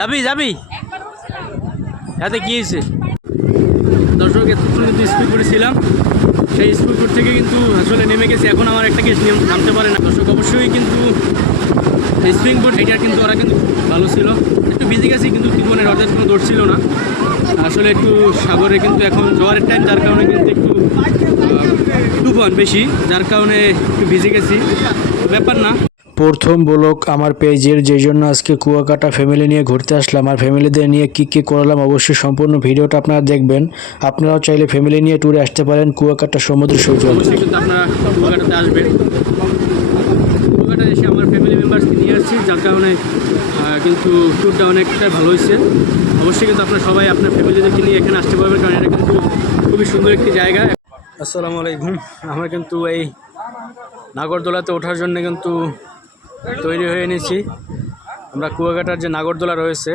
যাবি যাবি এতে কি হয়েছে? দর্শক এতক্ষণ কিন্তু স্পিড করেছিলাম, সেই স্পিড কোড থেকে কিন্তু আসলে নেমে গেছে। এখন আমার একটা কেস নামতে পারে না। দর্শক অবশ্যই কিন্তু স্প্রিং বোর্ড এটা কিন্তু ওরা কিন্তু ভালো ছিল। একটু ভিজে গেছি কিন্তু ত্রিভুবনের হঠাৎ কোনো দৌড় ছিল না। আসলে একটু সাগরে কিন্তু এখন জোয়ারের টাইম, যার কারণে কিন্তু একটু তুফান বেশি, যার কারণে একটু ভিজে গেছি, ব্যাপার না। প্রথম ব্লগ আমার পেজের, যেই জন্য আজকে কুয়াকাটা ফ্যামিলি নিয়ে ঘুরতে আসলাম। আর ফ্যামিলিদের নিয়ে কী করলাম অবশ্যই সম্পূর্ণ ভিডিওটা আপনারা দেখবেন। আপনারাও চাইলে ফ্যামিলি নিয়ে ট্যুরে আসতে পারেন কুয়াকাটা সমুদ্র সৈকত। অবশ্যই কিন্তু আপনারা কুয়াকাটাতে আসবেন। কুয়াকাটা এসে আমার ফ্যামিলি মেম্বার্সকে নিয়ে আসছি, যার কারণে কিন্তু ট্যুরটা অনেকটা ভালো হয়েছে। অবশ্যই কিন্তু আপনারা সবাই আপনার ফ্যামিলিদেরকে নিয়ে এখানে আসতে পারবেন, কারণ এটা কিন্তু খুবই সুন্দর একটি জায়গা। আসসালামু আলাইকুম। আমরা কিন্তু এই নাগরদোলাতে ওঠার জন্য কিন্তু তৈরি হয়ে নিয়েছি। আমরা কুয়াকাটার যে নাগরদোলা রয়েছে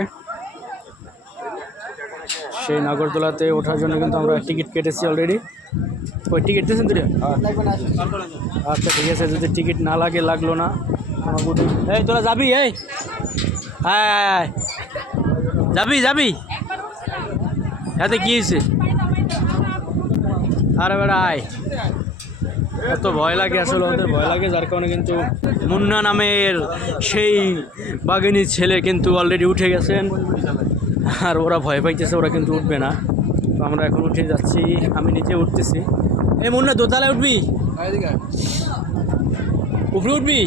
সেই নাগরদোলাতে ওঠার জন্য কিন্তু আমরা টিকিট কেটেছি অলরেডি। ওই টিকিট দিয়েছেন তুই? আচ্ছা ঠিক আছে, যদি টিকিট না লাগলো না। এই তোরা যাবি? এই হ্যাঁ যাবি যাবি এতে কি হয়েছে? আরে বেড়া আয়, এত ভয় লাগে, আসলে ওদের ভয় লাগে, যার কারণে কিন্তু মুন্না নামের সেই বাঘিনীর ছেলে কিন্তু অলরেডি উঠে গেছেন, আর ওরা ভয় পাইতেছে, ওরা কিন্তু উঠবে না। তো আমরা এখন উঠে যাচ্ছি, আমি নিচে উঠতেছি। এই মুন্না দোতলায় উঠবি? উপরে উঠবি?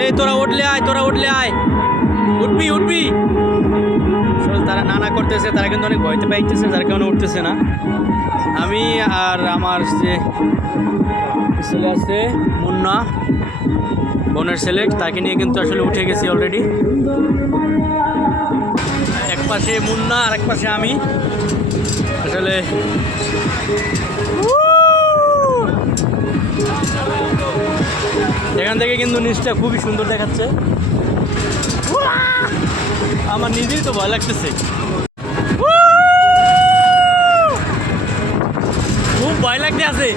এই তোরা উঠলে আয়, তোরা উঠলে আয়, উঠবি উঠবি। তারা নানা করতেছে, তারা কিন্তু অনেক ভয়তে পাইতেছে, যার কারণে উঠতেছে না। আমি আর আমার যে ছেলে আছে মুন্না, বোনের ছেলে, তাকে নিয়ে কিন্তু আসলে উঠে গেছি অলরেডি। এক পাশে মুন্না আর এক পাশে আমি। আসলে এখান থেকে কিন্তু নিচটা খুবই সুন্দর দেখাচ্ছে। আমার নিজেই তো ভয় লাগতেছে, খুব ভয় লাগতে আছে।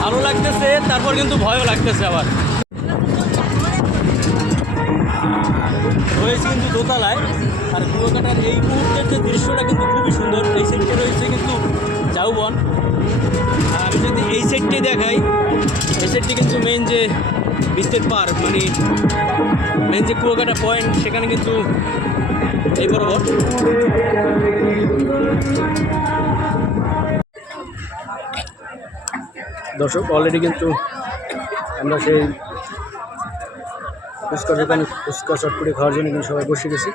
ভালো লাগতেছে, তারপর কিন্তু ভয়ও লাগতেছে আবার। রয়েছে কিন্তু দোতলায়, আর কুয়াকাটার এই মুহূর্তের যে দৃশ্যটা কিন্তু খুবই সুন্দর। এই সাইডটা রয়েছে কিন্তু ঝাউবন, আর আমি যদি এই সাইডটি দেখাই, এই সাইডটি কিন্তু মেন যে বিস্টেট পার্ক, মানে মেন যে কুয়াকাটা পয়েন্ট, সেখানে কিন্তু এই বরাবর। দর্শক অলরেডি কিন্তু আমরা সেই ফুচকার দোকানে ফুচকা চটপটি খাওয়ার জন্য কিন্তু সবাই বসে গেছি।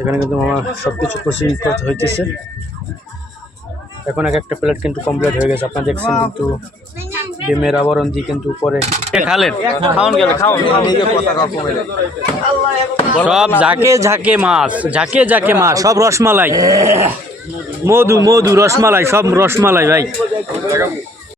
এখানে কিন্তু আমার সব কিছু প্রস্তুত হইতেছে। এখন একটা প্লেট কিন্তু কমপ্লিট হয়ে গেছে, আপনারা দেখছেন। কিন্তু ডিমের আবরণ দিয়ে কিন্তু উপরে সব ঝাঁকে ঝাঁকে মাছ, ঝাঁকে ঝাঁকে মাছ, সব রসমালাই, মধু মধু রসমালাই, সব রসমালাই ভাই।